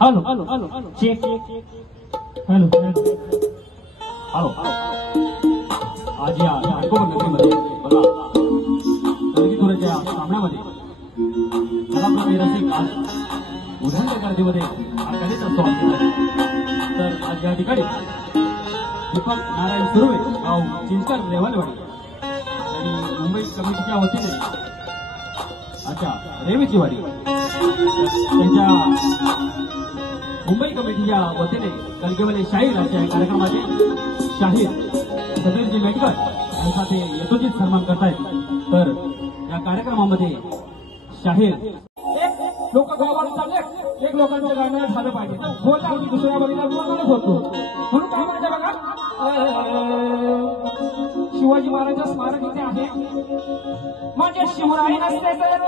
Hello check hello hello आज या नगरीमध्ये बघा नगरीतुराच्या सामन्यामध्ये कलाप्रती रसिक आज उधळणे गर्दीमध्ये आघाडीचा स्वागत केला। तर आज या ठिकाणी दीपक नारायण सुर्वे गाव चिंचर रेवलवाडी आणि मुंबई कमिटीच्या वतीने अच्छा रेवीची वाडी त्यांच्या मुंबई कमिटीच्या वतीने कलकेवाले शाहीर अशा कार्यक्रमाचे शाहीर सदरजी मेटकर यांचा ते यथोचित सन्मान करतायत। तर या कार्यक्रमामध्ये शाहीर लोक गावाला चालले एक लोकांच्या गाण्याला झालं पाहिजे बोलता दुसऱ्या बघितला बोलणारच होतो म्हणून काय म्हणायचं बघा शिवाजी महाराजांचं स्मारक इथे आहे माझे शिवराई नसते तर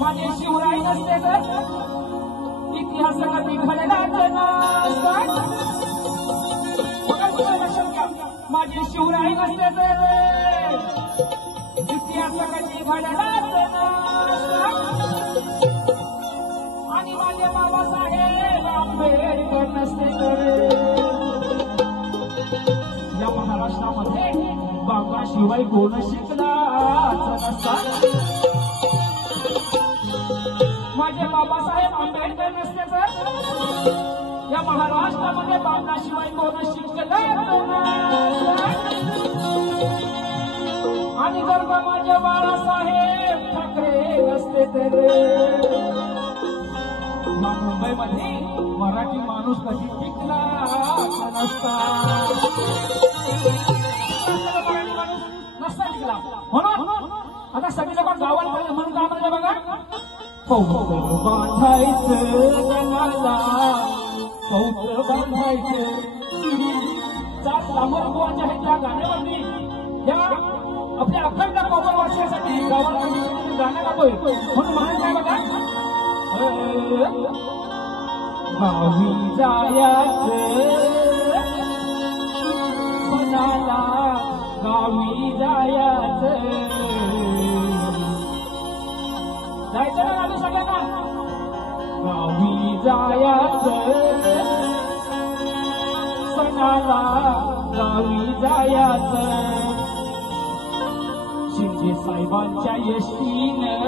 माझे शिवराई नसते तर इतिहास कधी घडलाच नसता माझे शिवराई नसते तर इतिहास कधी घडलाच नसता आणि माझे बाबासाहेब आंबेडकर नसते तर या महाराष्ट्रामध्ये बाबाशिवाय कोण शिकलाच नसता। माझे बाबासाहेब आंबेडकर नसते तर या महाराष्ट्रामध्ये बाबाशिवाय कोण शिकलाच नसता। आणि जर का माझे बाळासाहेब ठाकरे असते तर मुंबईमध्ये मराठी माणूस कधी टिकलाच नसता टिकला म्हणून आता सगळे लोक गावाला गेले म्हणून काय म्हणले बघा पौत्र बांधायचं गंगाला पौत्र बांधायचं लांबोच्या ह्या गाण्यावरती या आपल्या अखंड कोकण वासियासाठी गावाला गाणं गातोय म्हणून म्हणून काय बघा गावी जायाचं मनाला गावी जायाचं जायचं ना गावी सगळ्यांना गावी जायाचं सणाला गावी जायाचं शिंदे साहेबांच्या यष्टीनं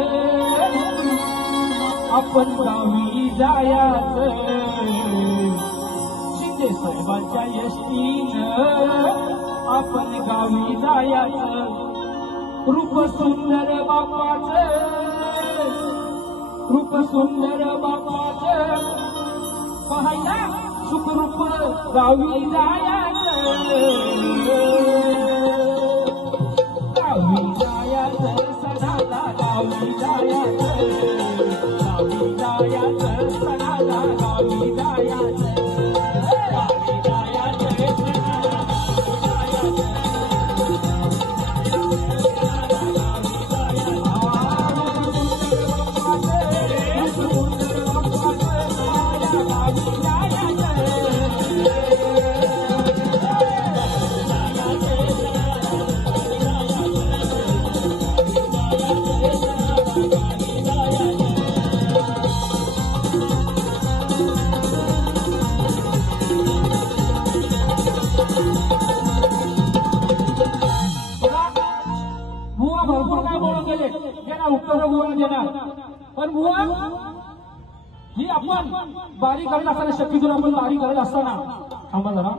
आपण गावी जायाचं शिंदे साहेबांच्या यष्टीनं आपण गावी जायाचं रूप सुंदर बापाचं रूप सुंदर बापाचं पाहायला सुखरूप गावी जायाचं गावी जायाचं सणाला गावी जायाचं गावी जायाचं सणाला गावी जायाचं गावी जायाचं सणाला पण बुवा ही आपण बारी करत असताना शक्तीतून आपण बारी करत असताना थांबा जरा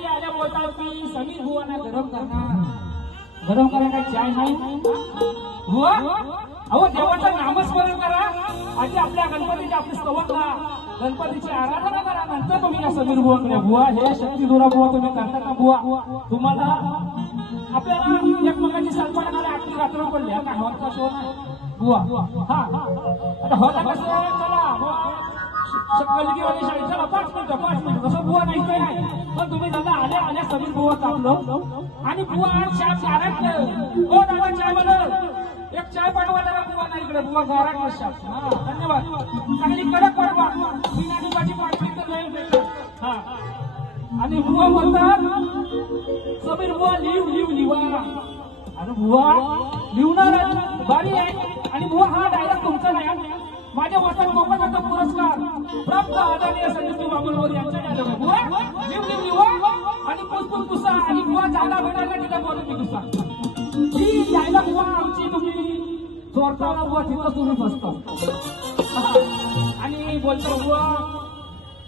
आल्या आल्या बोलतात की समीर बुवांना गरम करणार, गरम करायला काय चाय नाही बुवा. अहो देवाचं नामस्मरण करा आधी, आपल्या गणपतीची आपली स्तवन करा, गणपतीची आराधना करा, नंतर तुम्ही या समीर बुवाकडे. बुवा हे शक्तिधुरा बुवा तुम्ही करता का बुवा? तुम्हाला आपल्याला एकमेकांची सल्पना करायला आपली रात्र पडली. आता हवाचा शो नाही बुवा. हा आता होला कसं चला बुवा कलगीवाली शाळेत चला 5 मिनिटं तसं बुवा नाही ते नाही. पण तुम्ही दादा आल्या आल्या समीर बुवा टाकलं आणि बुवा चहा चाराटलं. ओ दादा चाय बनव, एक चाय पाठवायला का बुवा नाही इकडे. बुवा गाराट वर्षात. हा धन्यवाद. चांगली कडक पाठवा, बिनाडी भाजी पाठवली तर नाही भेटत. हा आणि बुवा म्हणतात समीर बुवा लिवा. अरे बुवा लिहणार बारी आहे. आणि बुवा हा डायरेक्ट तुमचा नाही, माझ्या वस्ताद कोकणाचा पुरस्कार प्राप्त आदरणीय संजय बाबुलवर यांच्या डायलॉग आहे. बुवा लिवा आणि पुसपुस पुसा आणि बुवा जागा भेटायला तिथे बोलत पुसा. ही डायलॉग बुवा आमची तुम्ही चोरताना बुवा तिथं सुरूच असतं. आणि बोलतो बुवा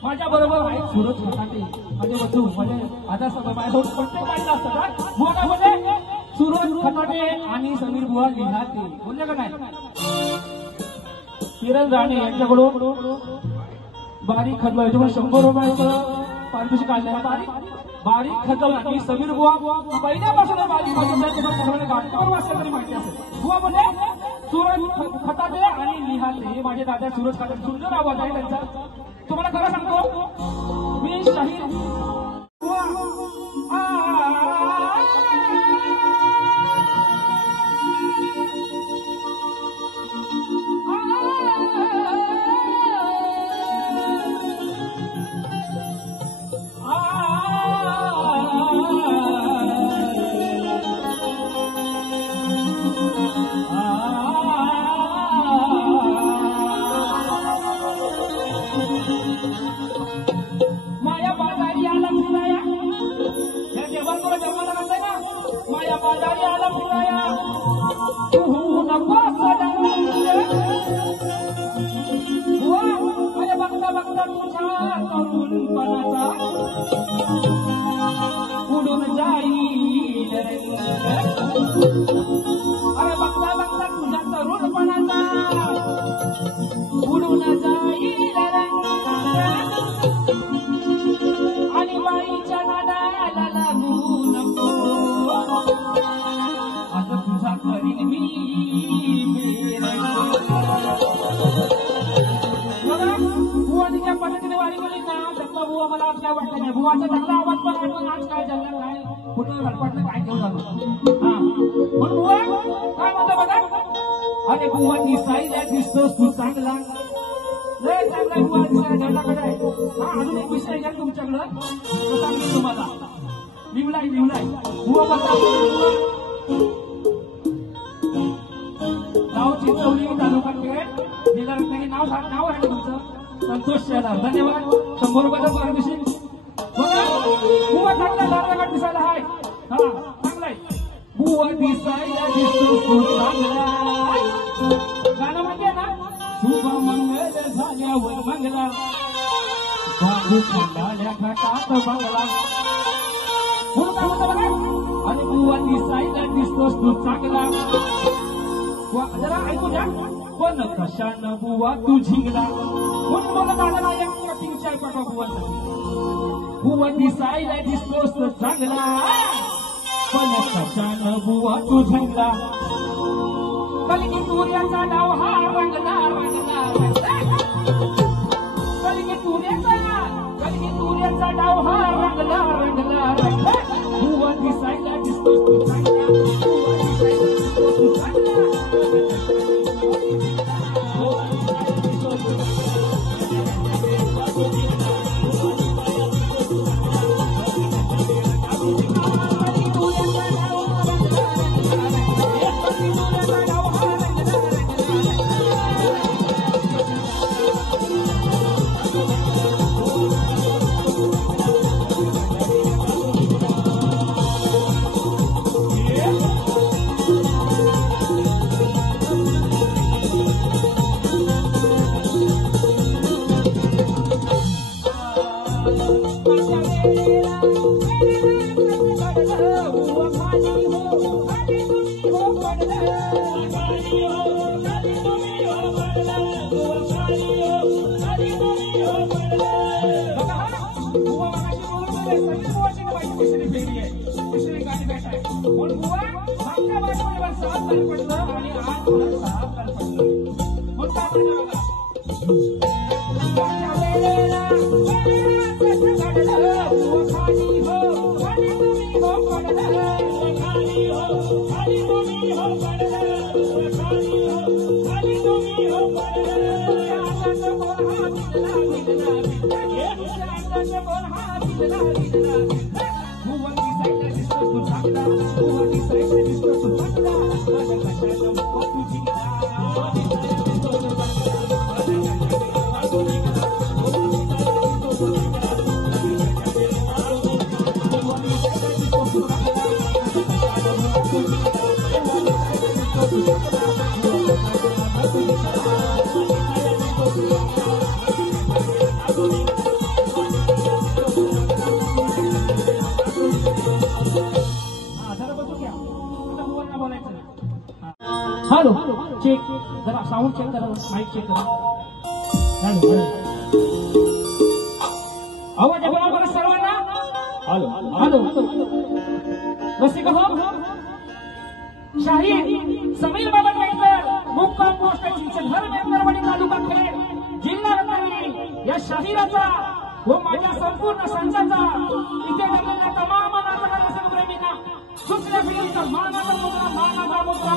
माझ्या बरोबर आहे सूरज खटाटे, माझे बंधू माझे आधार माझ्यासोबत प्रत्येक पाहिजे असतं का बुवा. काय बोलले? सूरज खटाटे आणि समीर बुवा लिहाते बोलले का नाही? किरण राणे यांच्याकडून बारीक खतला याच्याकडून 100 रुपयाचं पारितोषिक काढलं. बारीक खतल आणि समीर बुवा पहिल्यापासून बारीक खतल वाचलं तरी माहिती असेल. बुवा म्हणजे सूरज खताटे आणि लिहाते. हे माझे दादा सूरज खताटे, सुंदर आवाज आहे त्यांचा. तुम्हाला खरं सांगतो मी शाहीर माया बाजारी आला फिराया, या देवांवर जन्माला घातलाय ना. माया बाजारी आला फिराया तू नको माझ्या बघता बघता तुझा तरुणपणाचा उडून जाईल. अरे बघता बघता तुझा तरुणपणाचा उडून जाईल आणि बाईच्या नादाला लागू नको. आता तुझा करीन मी बुवा तिच्या पद्धतीने वारी गेली ना त्यातला बुवा मला आज काय वाटलं नाही. बुवाचा चांगला आवाज पण आज काय झालं काय कुठं घडपटलं काय घेऊन झालं. हा पण बुवा काय म्हणतो बघा. अरे बुवा दिसायला दिसतोस तू चांगला, लय चांगला बुवा दिसायला आहे. हा अजून एक विषय घ्या तुमच्याकडं तो सांगेल तुम्हाला. लिवलाय बुवा बघा नाव चिंचवली तालुका खेड जिल्हा रत्नागिरी. नाव आहे तुमचं संतोष शेलार. धन्यवाद. 100 रुपयाचं पारितोषिक. बघा बुवा चांगला दाराघाट दिसायला आहे. हा चांगलाय. बुवा दिसायला दिसतो तो चांगला. गाणं माहिती ना शुभ मंगल झाल्यावर मंगला बाबू खंडाळ्या घाटात बंगला. म्हणून काय म्हणतो बघा. आणि बुवा दिसायला दिसतोस तू चांगला. जरा ऐकू द्या. पण कशानं बुवा तू झिंगला. म्हणून मला दादाला एक कटिंग चाय पाठवा बुवासाठी. बुवा दिसायला दिसतोस तू चांगला, पण कशानं बुवा तू झिंगला. कलगी सूर्याचा डाव हा रंगला कलगी सूर्याचा डाव हा रंगला बुवा दिसायला दिसतोस तू चांगला. बुवा दिसायला दिसतोस तू चांगला. समीर बुवाची माझी तिसरी फेरी आहे, तिसरी गाडी भेट आहे. पण बुवा मागच्या बाजूला 7 तार पडलं आणि आज पुन्हा 6 तार पडलं. मग काय म्हणतो बघा, मागच्या वेळेला कसं घडलं, बुवा खाली हो खाली तुम्ही हो पडलं, खाली हो खाली तुम्ही हो पडलं, खाली हो खाली तुम्ही हो पडलं. आनंद बोल हा दिला दिला दिला, आनंद बोल हा दिला दिला दिला. भुवन दिसायला दिसतो तू चांगला, भुवन दिसायला दिसतो तू चांगला, माझ्या कशाला नको तू जिंकला, दिसायला दिसतो तू चांगला, माझ्या कशाला नको तू जिंकला, दिसायला दिसतो तू चांगला, भुवन दिसायला दिसतो तू चांगला, माझ्या कशाला नको तू जिंकला, भुवन दिसायला दिसतो तू चांगला, भुवन दिसायला दिसतो तू हॅलो चेक जरा साऊंड चेक करा, माईक चेक करा. हॅलो आवाज आहे बरोबर सर्वांना. हॅलो हॅलो रसिक हो, शाहीर समीर बाबा मेहकर, मुक्काम पोस्ट चिंचघर मेहकरवाडी तालुका खेड, जिल्हा रत्नागिरी या शाहिराचा व माझ्या संपूर्ण संचाचा इथे जमलेल्या तमाम नाटक रसिकप्रेमींना दुसऱ्या पिढीचा मानाचा मुद्रा, मानाचा मुद्रा.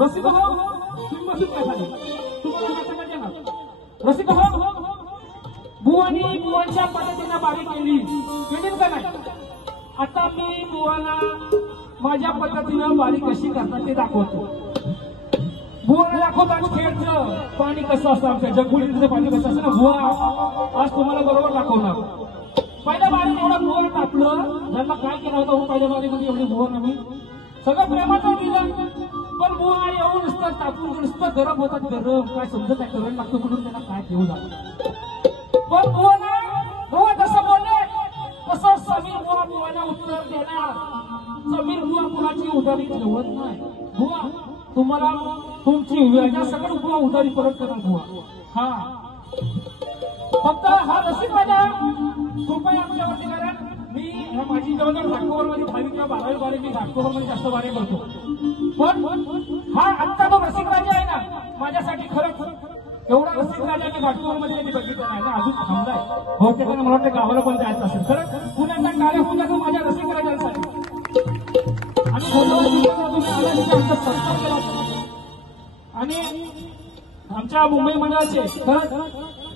रसिक हो तुम्ही बसून काय झालं, तुम्हाला नाटकाचे ना रसिक हो, बुवानी बुवांच्या पद्धतीनं बारी केली का नाही. आता मी बुवाला माझ्या पद्धतीनं बारी कशी करतात ते दाखवतो. बुवाला दाखवतो आणि खेळचं पाणी कसं असतं, आमच्या जगबुडीचं पाणी कसं असतं ना, बुवा आज तुम्हाला बरोबर दाखवणार. पहिल्या बारीत एवढं बुवा टाकलं, त्यांना काय केलं होतं पहिल्या बारीमध्ये एवढी बुवा नव्हे, सगळं प्रेमाचं दिलं. पण बुवा एवढं नुसतं टाकून नुसतं गरम होतात, गरम काय समजत नाही, करंट लागतो म्हणून त्यांना काय घेऊ लागलं. पण बुवा जसं बोलले तसं समीर बुवा बुवाला उत्तर देणार. समीर बुवा कुणाची उधारी ठेवत नाही. बुवा तुम्हाला तुमची व्याजा सगळं बुवा उधारी परत करणार बुवा. हा फक्त हा रसिक राजा कृपया आमच्यावरती करा. मी माझी जवळजवळ घाटकोपरमध्ये 10वी किंवा 12वी बारे मी घाटकोपरमध्ये जास्त बारे करतो. पण हा आत्ता तो रसिक राजा आहे ना, माझ्यासाठी खरंच एवढा रसिक राजा मी घाटकोपरमध्ये कधी बघितला नाही ना, अजून थांबलाय. हो ते मला वाटतं गावाला पण जायचं असेल. खरंच पुण्याचा कार्य होऊन जातो माझ्या रसिक राजांसाठी. आणि तुम्ही आला तिथे आमचा सत्कार केला. आणि आमच्या मुंबई मंडळाचे खरंच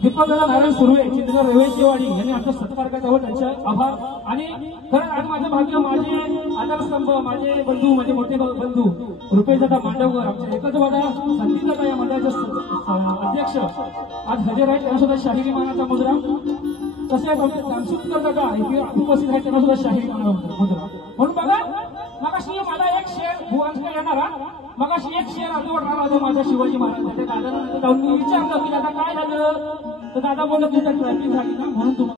दीपकदादा नारायण सुर्वे, चिंचघर रहिवासीवाडी यांनी आमचा सत्कार केला, त्यांचे आभार. आणि खरंच आज माझं भाग्य, माझे आधारस्तंभ, माझे बंधू, माझे मोठे बंधू रुपेशदादा मांडवकर, आमच्या एकच वाडा संदीपदादा या मंडळाचे अध्यक्ष आज हजर आहेत, त्यांना सुद्धा शाहिरी मानाचा मुद्रा. तसेच आमचे दादा इथे उपस्थित आहेत, त्यांना सुद्धा शाहिरी मानाचा मुद्रा. म्हणून बघा मगाशी मला एक शेर भुवांकडे येणारा, मगाशी एक शेर आजोबा राजा माझा शिवाजी महाराज. त्या दादाला जाऊन मी विचारलं की दादा काय झालं, तर दादा बोलत तिथं ट्रॅफिक झाली ना म्हणून तुम्हाला